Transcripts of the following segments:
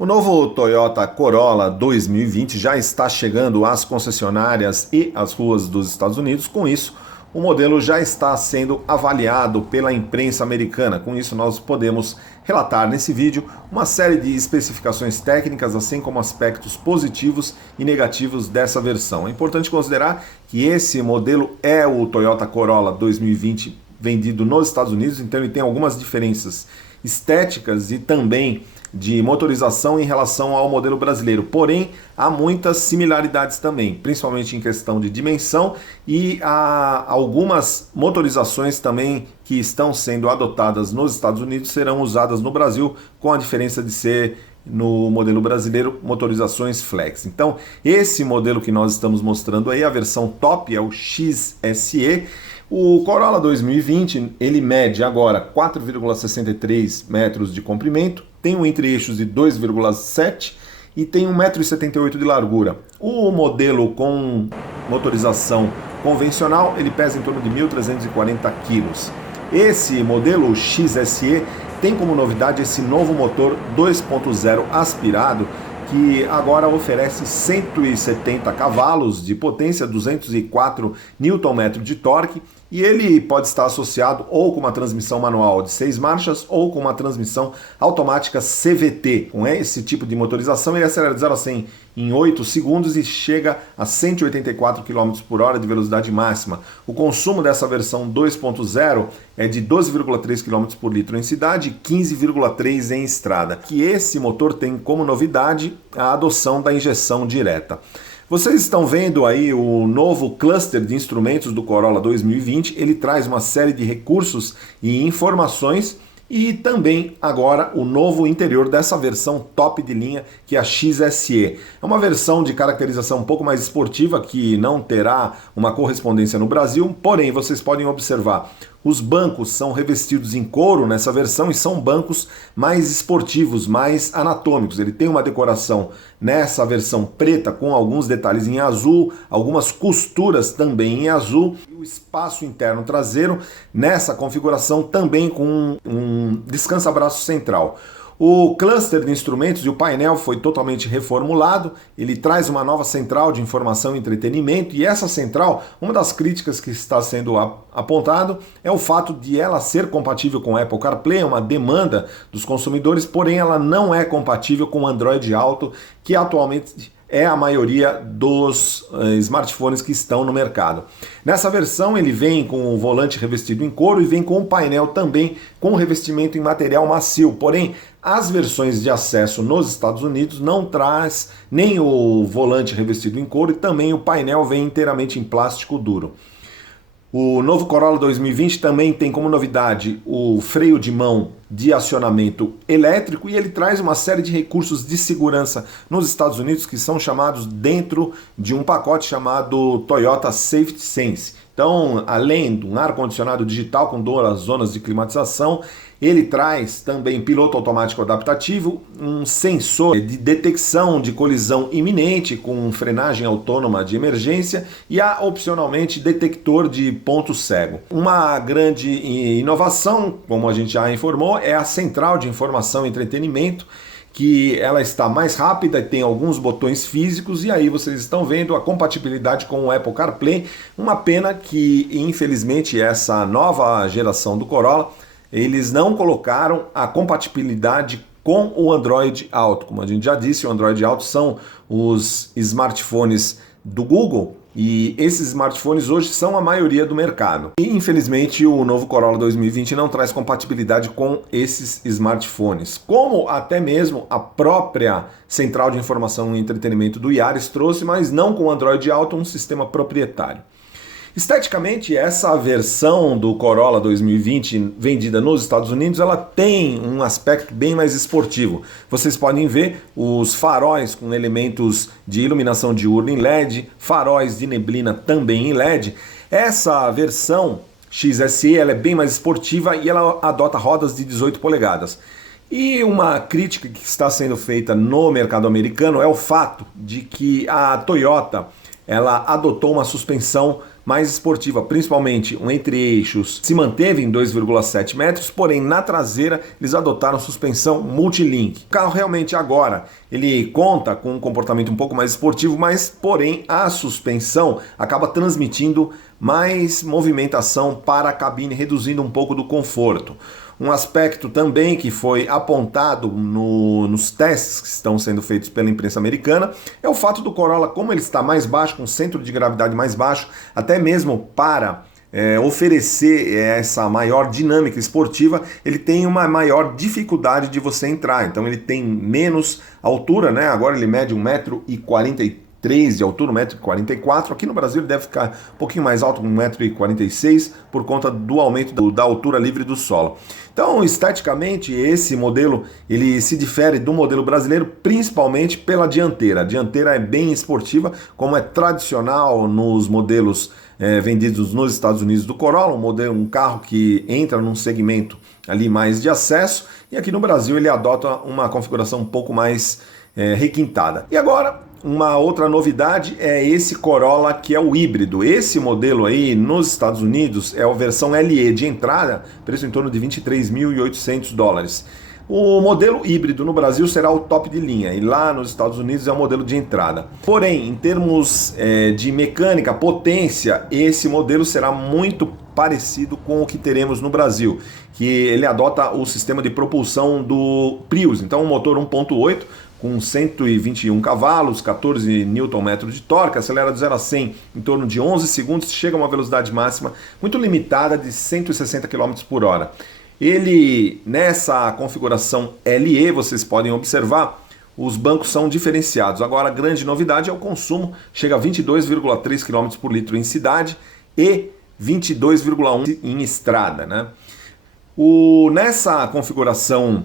O novo Toyota Corolla 2020 já está chegando às concessionárias e às ruas dos Estados Unidos. Com isso, o modelo já está sendo avaliado pela imprensa americana. Com isso, nós podemos relatar nesse vídeo uma série de especificações técnicas, assim como aspectos positivos e negativos dessa versão. É importante considerar que esse modelo é o Toyota Corolla 2020 vendido nos Estados Unidos, então ele tem algumas diferenças estéticas e também de motorização em relação ao modelo brasileiro. Porém, há muitas similaridades também, principalmente em questão de dimensão, e há algumas motorizações também que estão sendo adotadas nos Estados Unidos serão usadas no Brasil, com a diferença de ser no modelo brasileiro motorizações flex. Então, esse modelo que nós estamos mostrando aí, a versão top, é o XSE. O Corolla 2020, ele mede agora 4,63 metros de comprimento, tem um entre-eixos de 2,7 e tem 1,78 m de largura. O modelo com motorização convencional, ele pesa em torno de 1.340 kg. Esse modelo XSE tem como novidade esse novo motor 2.0 aspirado, que agora oferece 170 cavalos de potência, 204 Nm de torque, e ele pode estar associado ou com uma transmissão manual de 6 marchas ou com uma transmissão automática CVT. Com esse tipo de motorização, ele acelera de 0 a 100 em 8 segundos e chega a 184 km por hora de velocidade máxima. O consumo dessa versão 2.0 é de 12,3 km por litro em cidade e 15,3 em estrada. Que esse motor tem como novidade a adoção da injeção direta. Vocês estão vendo aí o novo cluster de instrumentos do Corolla 2020, ele traz uma série de recursos e informações e também agora o novo interior dessa versão top de linha, que é a XSE. É uma versão de caracterização um pouco mais esportiva, que não terá uma correspondência no Brasil, porém vocês podem observar, os bancos são revestidos em couro nessa versão e são bancos mais esportivos, mais anatômicos. Ele tem uma decoração nessa versão preta com alguns detalhes em azul, algumas costuras também em azul. E o espaço interno traseiro nessa configuração também com um descansa-braço central. O cluster de instrumentos e o painel foi totalmente reformulado, ele traz uma nova central de informação e entretenimento, e essa central, uma das críticas que está sendo apontado é o fato de ela ser compatível com o Apple CarPlay, é uma demanda dos consumidores, porém ela não é compatível com o Android Auto, que atualmente é a maioria dos smartphones que estão no mercado. Nessa versão ele vem com o volante revestido em couro e vem com o painel também com revestimento em material macio, porém as versões de acesso nos Estados Unidos não traz nem o volante revestido em couro e também o painel vem inteiramente em plástico duro. O novo Corolla 2020 também tem como novidade o freio de mão de acionamento elétrico e ele traz uma série de recursos de segurança nos Estados Unidos que são chamados dentro de um pacote chamado Toyota Safety Sense. Então, além de um ar-condicionado digital com 2 zonas de climatização, ele traz também piloto automático adaptativo, um sensor de detecção de colisão iminente com frenagem autônoma de emergência e opcionalmente detector de ponto cego. Uma grande inovação, como a gente já informou, é a central de informação e entretenimento, que ela está mais rápida e tem alguns botões físicos, e aí vocês estão vendo a compatibilidade com o Apple CarPlay. Uma pena que, infelizmente, essa nova geração do Corolla, eles não colocaram a compatibilidade com o Android Auto. Como a gente já disse, o Android Auto são os smartphones do Google, e esses smartphones hoje são a maioria do mercado. E infelizmente o novo Corolla 2020 não traz compatibilidade com esses smartphones, como até mesmo a própria central de informação e entretenimento do Yaris trouxe, mas não com o Android Auto, um sistema proprietário. Esteticamente, essa versão do Corolla 2020 vendida nos Estados Unidos, ela tem um aspecto bem mais esportivo. Vocês podem ver os faróis com elementos de iluminação diurna em LED, faróis de neblina também em LED. Essa versão XSE ela é bem mais esportiva e ela adota rodas de 18 polegadas. E uma crítica que está sendo feita no mercado americano é o fato de que a Toyota ela adotou uma suspensão mais esportiva, principalmente um entre-eixos, se manteve em 2,7 metros, porém na traseira eles adotaram suspensão multilink. O carro realmente agora, ele conta com um comportamento um pouco mais esportivo, mas porém a suspensão acaba transmitindo mais movimentação para a cabine, reduzindo um pouco do conforto. Um aspecto também que foi apontado nos testes que estão sendo feitos pela imprensa americana é o fato do Corolla, como ele está mais baixo, com centro de gravidade mais baixo, até mesmo para oferecer essa maior dinâmica esportiva, ele tem uma maior dificuldade de você entrar. Então ele tem menos altura, né? Agora ele mede 1,43 m de altura, 1,44 m. Aqui no Brasil ele deve ficar um pouquinho mais alto, 1,46 m, por conta do aumento da altura livre do solo. Então, esteticamente, esse modelo ele se difere do modelo brasileiro, principalmente pela dianteira. A dianteira é bem esportiva, como é tradicional nos modelos vendidos nos Estados Unidos do Corolla, um carro que entra num segmento ali mais de acesso, e aqui no Brasil ele adota uma configuração um pouco mais requintada. E agora, uma outra novidade é esse Corolla que é o híbrido. Esse modelo aí nos Estados Unidos é a versão LE de entrada, preço em torno de $23.800. O modelo híbrido no Brasil será o top de linha e lá nos Estados Unidos é o modelo de entrada. Porém, em termos de mecânica, potência, esse modelo será muito parecido com o que teremos no Brasil, que ele adota o sistema de propulsão do Prius. Então, um motor 1.8 com 121 cavalos, 14 Nm de torque, acelera de 0 a 100 em torno de 11 segundos, chega a uma velocidade máxima muito limitada de 160 km por hora. Ele, nessa configuração LE, vocês podem observar, os bancos são diferenciados. Agora, a grande novidade é o consumo, chega a 22,3 km por litro em cidade e 22,1 em estrada, né? Nessa configuração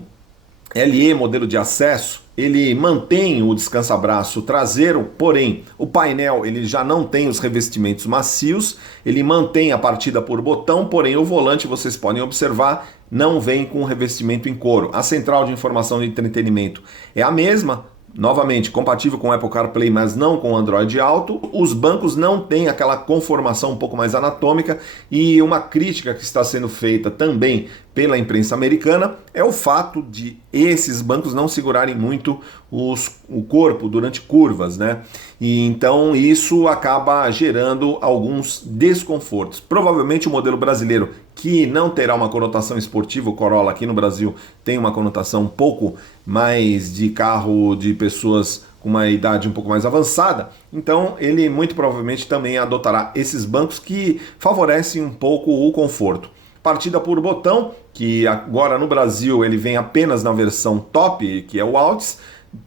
LE, modelo de acesso, ele mantém o descansa-braço traseiro, porém o painel ele já não tem os revestimentos macios, ele mantém a partida por botão, porém o volante, vocês podem observar, não vem com revestimento em couro. A central de informação de entretenimento é a mesma, novamente compatível com o Apple CarPlay, mas não com o Android Auto. Os bancos não têm aquela conformação um pouco mais anatômica, e uma crítica que está sendo feita também pela imprensa americana é o fato de esses bancos não segurarem muito o corpo durante curvas, né? E então isso acaba gerando alguns desconfortos. Provavelmente o modelo brasileiro, que não terá uma conotação esportiva, o Corolla aqui no Brasil tem uma conotação um pouco mais de carro de pessoas com uma idade um pouco mais avançada, então ele muito provavelmente também adotará esses bancos que favorecem um pouco o conforto. Partida por botão, que agora no Brasil ele vem apenas na versão top, que é o Altis,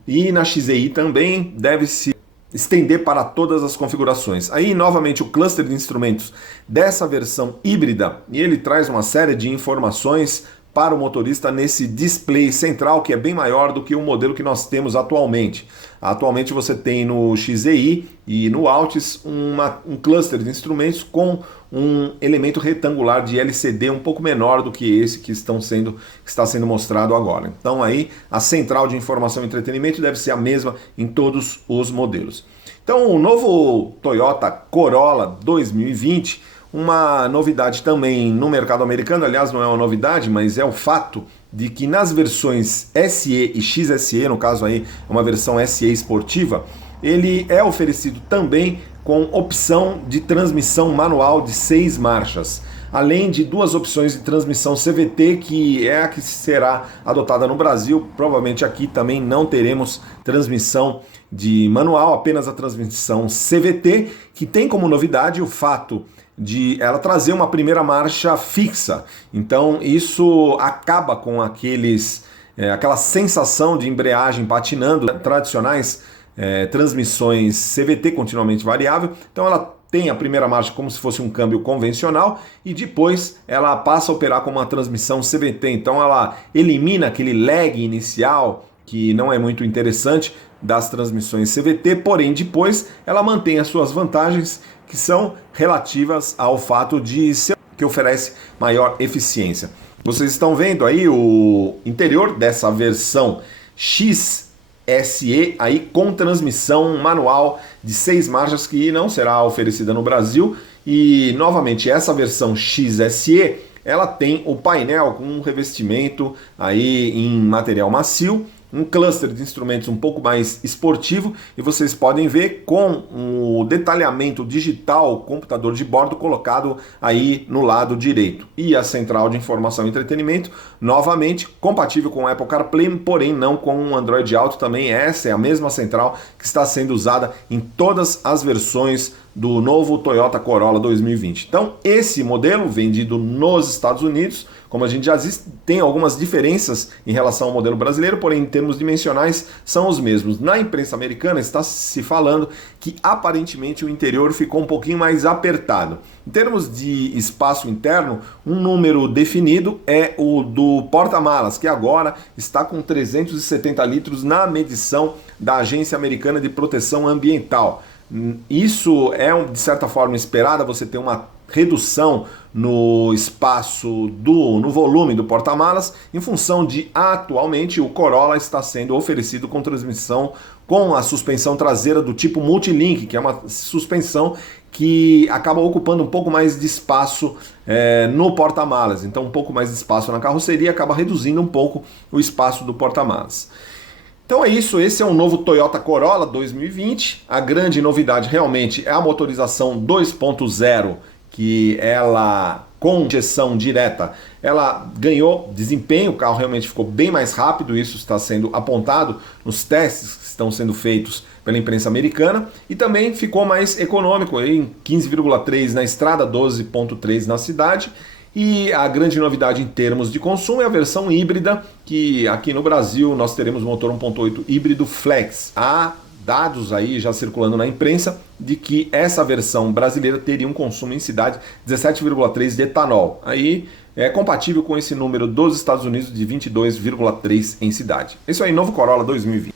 e na XEI também deve se estender para todas as configurações. Aí novamente o cluster de instrumentos dessa versão híbrida, e ele traz uma série de informações para o motorista nesse display central, que é bem maior do que o modelo que nós temos atualmente. Atualmente você tem no XEI e no Altis um cluster de instrumentos com um elemento retangular de LCD um pouco menor do que esse que está sendo mostrado agora. Então aí a central de informação e entretenimento deve ser a mesma em todos os modelos. Então o novo Toyota Corolla 2020, uma novidade também no mercado americano, aliás não é uma novidade, mas é o fato de que nas versões SE e XSE, no caso aí uma versão SE esportiva, ele é oferecido também com opção de transmissão manual de 6 marchas, além de 2 opções de transmissão CVT, que é a que será adotada no Brasil. Provavelmente aqui também não teremos transmissão de manual, apenas a transmissão CVT, que tem como novidade o fato de ela trazer uma primeira marcha fixa. Então isso acaba com aquela sensação de embreagem patinando, tradicionais transmissões CVT continuamente variável. Então ela tem a primeira marcha como se fosse um câmbio convencional e depois ela passa a operar como uma transmissão CVT. Então ela elimina aquele lag inicial que não é muito interessante das transmissões CVT, porém depois ela mantém as suas vantagens, que são relativas ao fato de ser que oferece maior eficiência. Vocês estão vendo aí o interior dessa versão XSE aí com transmissão manual de 6 marchas, que não será oferecida no Brasil E novamente essa versão XSE ela tem o painel com um revestimento aí em material macio, um cluster de instrumentos um pouco mais esportivo e vocês podem ver com o detalhamento digital computador de bordo colocado aí no lado direito. E a central de informação e entretenimento, novamente compatível com o Apple CarPlay, porém não com o Android Auto também. Essa é a mesma central que está sendo usada em todas as versões do novo Toyota Corolla 2020. Então, esse modelo vendido nos Estados Unidos, como a gente já disse, tem algumas diferenças em relação ao modelo brasileiro, porém em termos dimensionais são os mesmos. Na imprensa americana está se falando que aparentemente o interior ficou um pouquinho mais apertado. Em termos de espaço interno, um número definido é o do porta-malas, que agora está com 370 litros na medição da Agência Americana de Proteção Ambiental. Isso é, de certa forma, esperada, você ter uma redução no espaço, no volume do porta-malas, em função de, atualmente, o Corolla está sendo oferecido com transmissão com a suspensão traseira do tipo Multilink, que é uma suspensão que acaba ocupando um pouco mais de espaço no porta-malas. Então, um pouco mais de espaço na carroceria acaba reduzindo um pouco o espaço do porta-malas. Então é isso, esse é um novo Toyota Corolla 2020. A grande novidade realmente é a motorização 2.0, que ela, com injeção direta, ela ganhou desempenho, o carro realmente ficou bem mais rápido, isso está sendo apontado nos testes que estão sendo feitos pela imprensa americana, e também ficou mais econômico, em 15,3 na estrada, 12,3 na cidade. E a grande novidade em termos de consumo é a versão híbrida, que aqui no Brasil nós teremos o motor 1.8 híbrido flex. Há dados aí já circulando na imprensa de que essa versão brasileira teria um consumo em cidade 17,3 de etanol. Aí é compatível com esse número dos Estados Unidos de 22,3 em cidade. Isso aí, novo Corolla 2020.